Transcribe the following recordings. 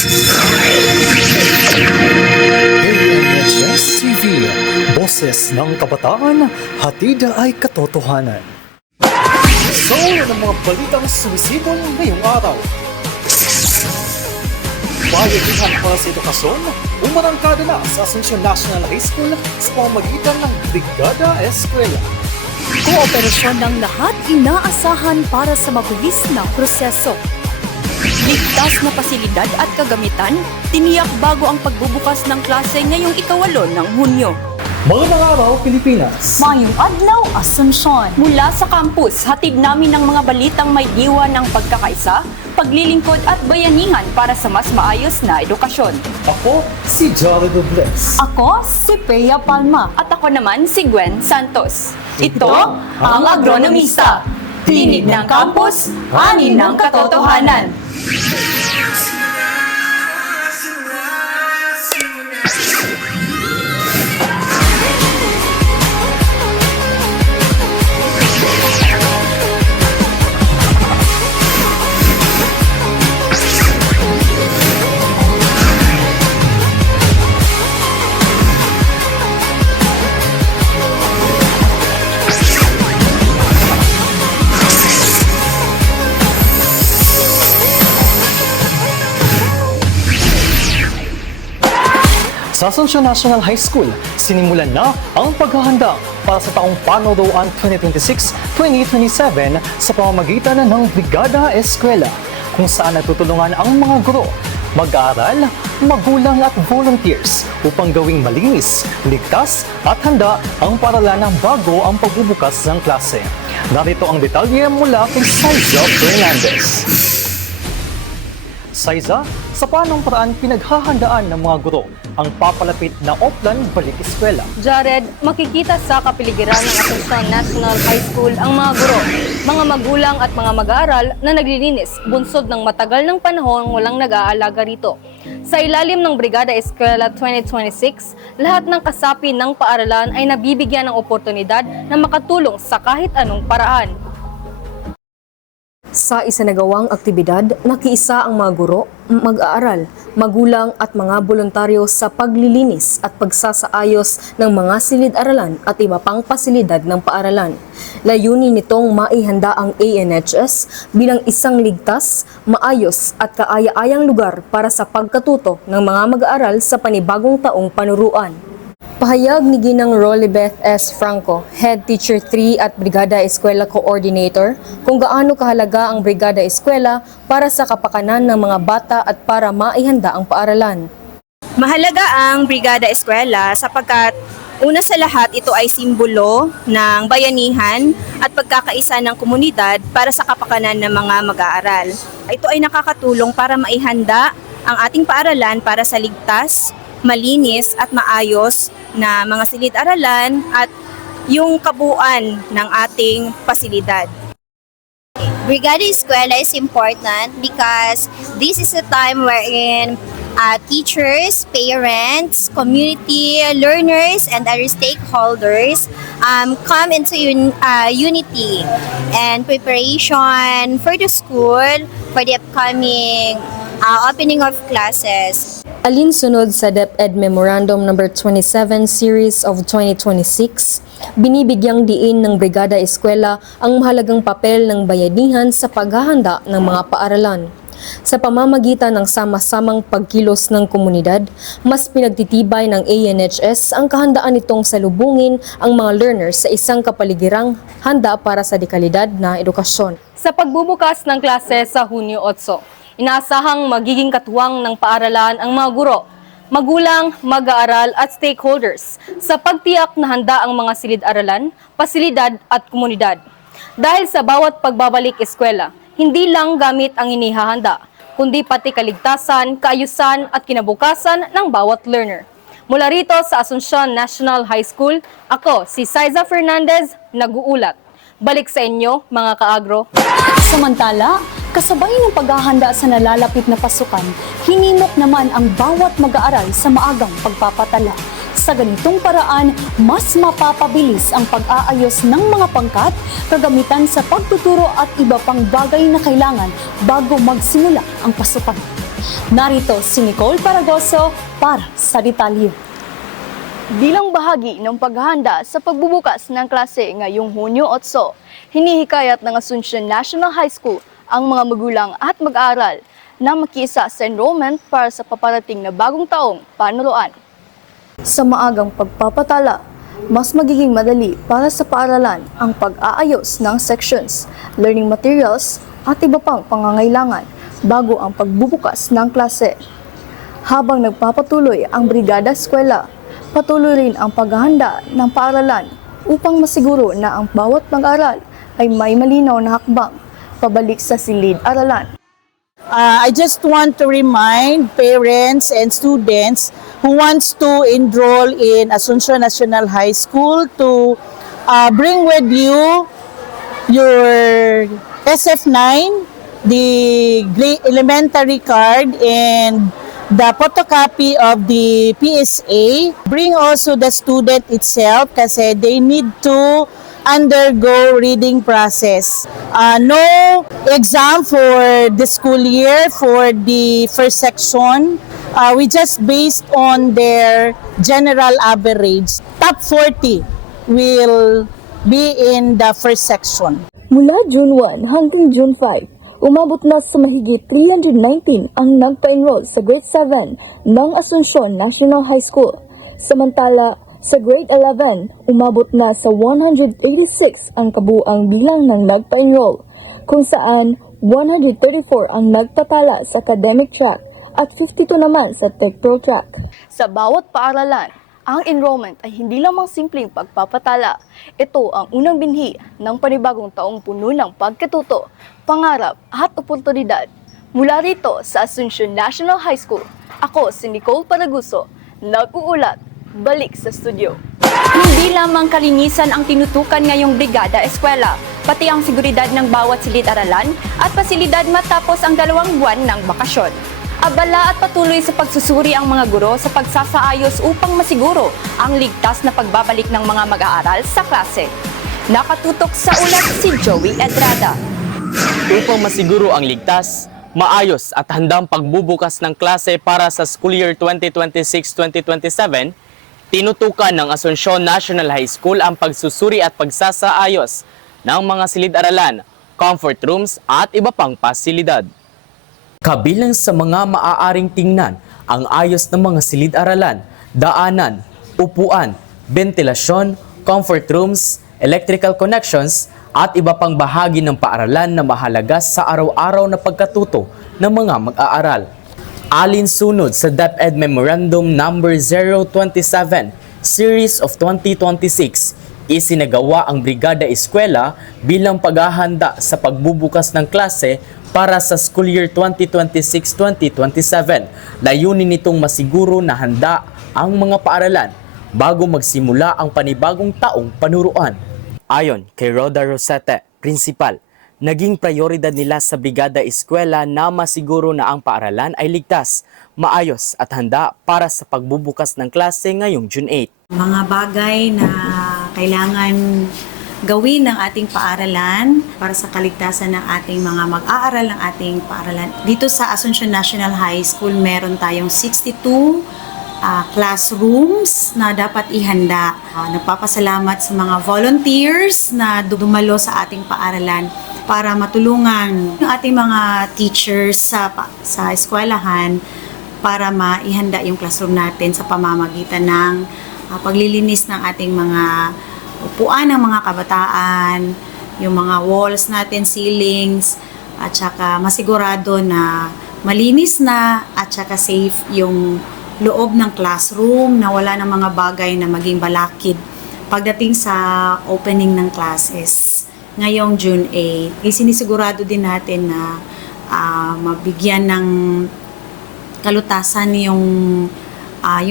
ANHS TV, Boses ng Kabataan, hatid ay katotohanan. So, yan ang mga balitang sumisibol ngayong araw. Bayanihan para sa edukasyon, umarangkada na sa Asuncion National High School sa pamamagitan ng Brigada Eskwela. Kooperasyon ng lahat inaasahan para sa mabilis na proseso. Ligtas na pasilidad at kagamitan, tiniyak bago ang pagbubukas ng klase ngayong 8 ng Hunyo. Magandang araw, Pilipinas! Mayong adlaw, Asuncion. Mula sa campus, hatid namin ng mga balitang may diwa ng pagkakaisa, paglilingkod at bayanihan para sa mas maayos na edukasyon. Ako, si Jared Dobles. Ako, si Peya Palma. At ako naman, si Gwen Santos. Ito, ang Agronomista. Tinig ng campus, anin ng katotohanan. Sa Asuncion National High School, sinimulan na ang paghahanda para sa taong panodooan 2026-2027 sa pamamagitan ng Brigada Eskwela, kung saan natutulungan ang mga guro, mag-aaral, magulang at volunteers upang gawing malinis, ligtas at handa ang paaralan bago ang pagbubukas ng klase. Narito ang detalye mula kay Saiza Fernandez. Saiza, sa paanong paraan pinaghahandaan ng mga guro ang papalapit na Oplan Balik Eskwela? Jared, makikita sa kapiligiran ng Asuncion National High School ang mga guro, mga magulang at mga mag-aaral na naglilinis, bunsod ng matagal ng panahon walang nag-aalaga rito. Sa ilalim ng Brigada Eskwela 2026, lahat ng kasapi ng paaralan ay nabibigyan ng oportunidad na makatulong sa kahit anong paraan. Sa isinagawang aktibidad, nakiisa ang mga guro, mag-aaral, magulang at mga voluntaryo sa paglilinis at pagsasaayos ng mga silid-aralan at iba pang pasilidad ng paaralan. Layunin nitong maihanda ang ANHS bilang isang ligtas, maayos at kaaya-ayang lugar para sa pagkatuto ng mga mag-aaral sa panibagong taong panuruan. Pahayag ni Ginang Rolibeth S. Franco, Head Teacher 3 at Brigada Eskwela Coordinator, kung gaano kahalaga ang Brigada Eskwela para sa kapakanan ng mga bata at para maihanda ang paaralan. Mahalaga ang Brigada Eskwela sapagkat una sa lahat ito ay simbolo ng bayanihan at pagkakaisa ng komunidad para sa kapakanan ng mga mag-aaral. Ito ay nakakatulong para maihanda ang ating paaralan para sa ligtas, malinis at maayos na mga silid-aralan at yung kabuuan ng ating pasilidad. Brigada Eskwela is important because this is a time wherein teachers, parents, community, learners, and other stakeholders come into unity and preparation for the school for the upcoming opening of classes. Alinsunod sa DepEd Memorandum No. 27 Series of 2026, binibigyang diin ng Brigada Eskwela ang mahalagang papel ng bayanihan sa paghahanda ng mga paaralan. Sa pamamagitan ng sama-samang pagkilos ng komunidad, mas pinagtitibay ng ANHS ang kahandaan nitong salubungin ang mga learners sa isang kapaligirang handa para sa dekalidad na edukasyon. Sa pagbubukas ng klase sa Hunyo 8, inaasahang magiging katuwang ng paaralan ang mga guro, magulang, mag-aaral at stakeholders sa pagtiyak na handa ang mga silid-aralan, pasilidad at komunidad. Dahil sa bawat pagbabalik eskwela, hindi lang gamit ang inihahanda, kundi pati kaligtasan, kaayusan at kinabukasan ng bawat learner. Mula rito sa Asuncion National High School, ako si Saiza Fernandez, nag-uulat. Balik sa inyo, mga kaagro. Samantala, kasabay ng paghahanda sa nalalapit na pasukan, hinimok naman ang bawat mag-aaral sa maagang pagpapatala. Sa ganitong paraan, mas mapapabilis ang pag-aayos ng mga pangkat, kagamitan sa pagtuturo at iba pang bagay na kailangan bago magsimula ang pasukan. Narito si Nicole Paragoso para sa detalye. Bilang bahagi ng paghahanda sa pagbubukas ng klase ngayong Hunyo 8, hinihikayat ng Asuncion National High School ang mga magulang at mag-aaral na makiisa sa enrollment para sa paparating na bagong taong panuruan. Sa maagang pagpapatala, mas magiging madali para sa paaralan ang pag-aayos ng sections, learning materials at iba pang pangangailangan bago ang pagbubukas ng klase. Habang nagpapatuloy ang Brigada Eskwela, patuloy rin ang paghahanda ng paaralan upang masiguro na ang bawat mag-aral ay may malinaw na hakbang pabalik sa silid-aralan. I just want to remind parents and students who wants to enroll in Asuncion National High School to bring with you your SF9, the elementary card, and the photocopy of the PSA. Bring also the student itself kasi they need to undergo reading process. No exam for the school year for the first section. We just based on their general average. Top 40 will be in the first section. Mula June 1 hanggang June 5, umabot na sa mahigit 319 ang nagpa-enroll sa grade 7 ng Asuncion National High School. Samantala, sa grade 11, umabot na sa 186 ang kabuuang bilang ng nagpa-enroll, kung saan 134 ang nagpatala sa academic track at 52 naman sa Tech-Pro track. Sa bawat paaralan, ang enrollment ay hindi lamang simpleng pagpapatala. Ito ang unang binhi ng panibagong taong puno ng pagkatuto, pangarap at oportunidad. Mula rito sa Asuncion National High School, ako si Nicole Paraguso, nag-uulat. Balik sa studio. Hindi lamang kalinisan ang tinutukan ngayong Brigada Eskwela, pati ang seguridad ng bawat silid-aralan at pasilidad matapos ang 2 buwan ng bakasyon. Abala at patuloy sa pagsusuri ang mga guro sa pagsasaayos upang masiguro ang ligtas na pagbabalik ng mga mag-aaral sa klase. Nakatutok sa ulat si Joey Edrada. Upang masiguro ang ligtas, maayos at handang pagbubukas ng klase para sa school year 2026-2027, tinutukan ng Asuncion National High School ang pagsusuri at pagsasaayos ng mga silid-aralan, comfort rooms at iba pang pasilidad. Kabilang sa mga maaaring tingnan ang ayos ng mga silid-aralan, daanan, upuan, ventilasyon, comfort rooms, electrical connections at iba pang bahagi ng paaralan na mahalaga sa araw-araw na pagkatuto ng mga mag-aaral. Alinsunod sa DepEd Memorandum No. 027, Series of 2026, isinagawa ang Brigada Eskwela bilang paghahanda sa pagbubukas ng klase para sa school year 2026-2027. Layunin nitong masiguro na handa ang mga paaralan bago magsimula ang panibagong taong panuruan. Ayon kay Rhoda Rosete, Principal, naging prioridad nila sa Brigada Eskwela na masiguro na ang paaralan ay ligtas, maayos at handa para sa pagbubukas ng klase ngayong June 8. Mga bagay na kailangan gawin ng ating paaralan para sa kaligtasan ng ating mga mag-aaral ng ating paaralan. Dito sa Asuncion National High School, meron tayong 62 classrooms na dapat ihanda. Nagpapasalamat sa mga volunteers na dumalo sa ating paaralan para matulungan ng ating mga teachers sa eskwelahan para maihanda yung classroom natin sa pamamagitan ng paglilinis ng ating mga upuan ng mga kabataan, yung mga walls natin, ceilings, at saka masigurado na malinis na at saka safe yung loob ng classroom, na wala ng mga bagay na maging balakid pagdating sa opening ng classes ngayong June 8. Sinisigurado din natin na mabigyan ng kalutasan yung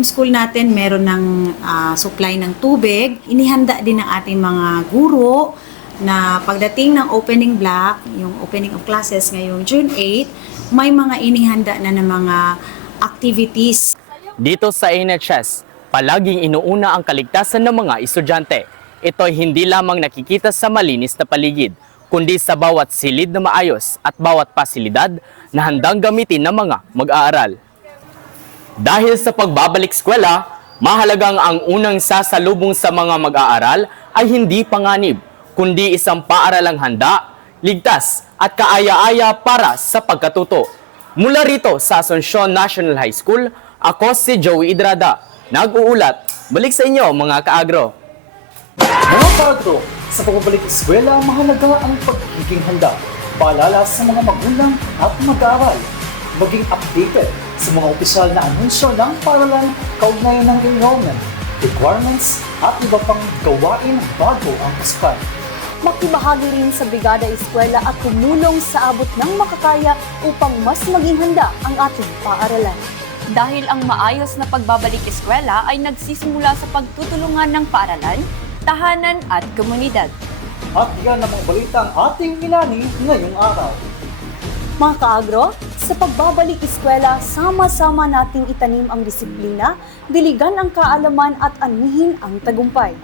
school natin. Meron ng supply ng tubig. Inihanda din ng ating mga guro na pagdating ng opening block, yung opening of classes ngayong June 8, may mga inihanda na ng mga activities. Dito sa NHS, palaging inuuna ang kaligtasan ng mga estudyante. Ito'y hindi lamang nakikita sa malinis na paligid, kundi sa bawat silid na maayos at bawat pasilidad na handang gamitin ng mga mag-aaral. Dahil sa pagbabalik eskwela, mahalagang ang unang sasalubong sa mga mag-aaral ay hindi panganib, kundi isang paaralang handa, ligtas at kaaya-aya para sa pagkatuto. Mula rito sa Asuncion National High School, ako si Joey Idrada. Nag-uulat, balik sa inyo mga kaagro. Mga kaagro, sa pagbabalik eskwela, mahalaga ang pagiging handa. Paalala sa mga magulang at mag-aaral. Maging updated sa mga opisyal na anunsyo ng paaralan kaugnay ng enrollment, requirements at iba pang gawain bago ang pasukan. Makibahagi rin sa Brigada Eskwela at tumulong sa abot ng makakaya upang mas maging handa ang ating paaralan. Dahil ang maayos na pagbabalik eskwela ay nagsisimula sa pagtutulungan ng paaralan, tahanan at komunidad. At yan ang mga balitang ating inani ngayong araw. Mga kaagro, sa pagbabalik eskwela, sama-sama nating itanim ang disiplina, diligan ang kaalaman at anihin ang tagumpay.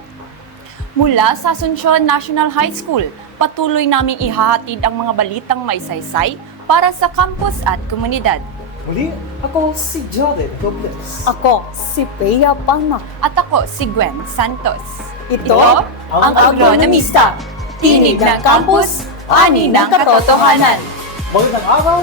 Mula sa Asuncion National High School, patuloy naming ihahatid ang mga balitang may saysay para sa campus at komunidad. Muli, ako si Jared Robles. Ako, si Peya Palma. At ako si Gwen Santos. Ito, ang Agronomista. Tinig ng campus, ani ng katotohanan. Magandang araw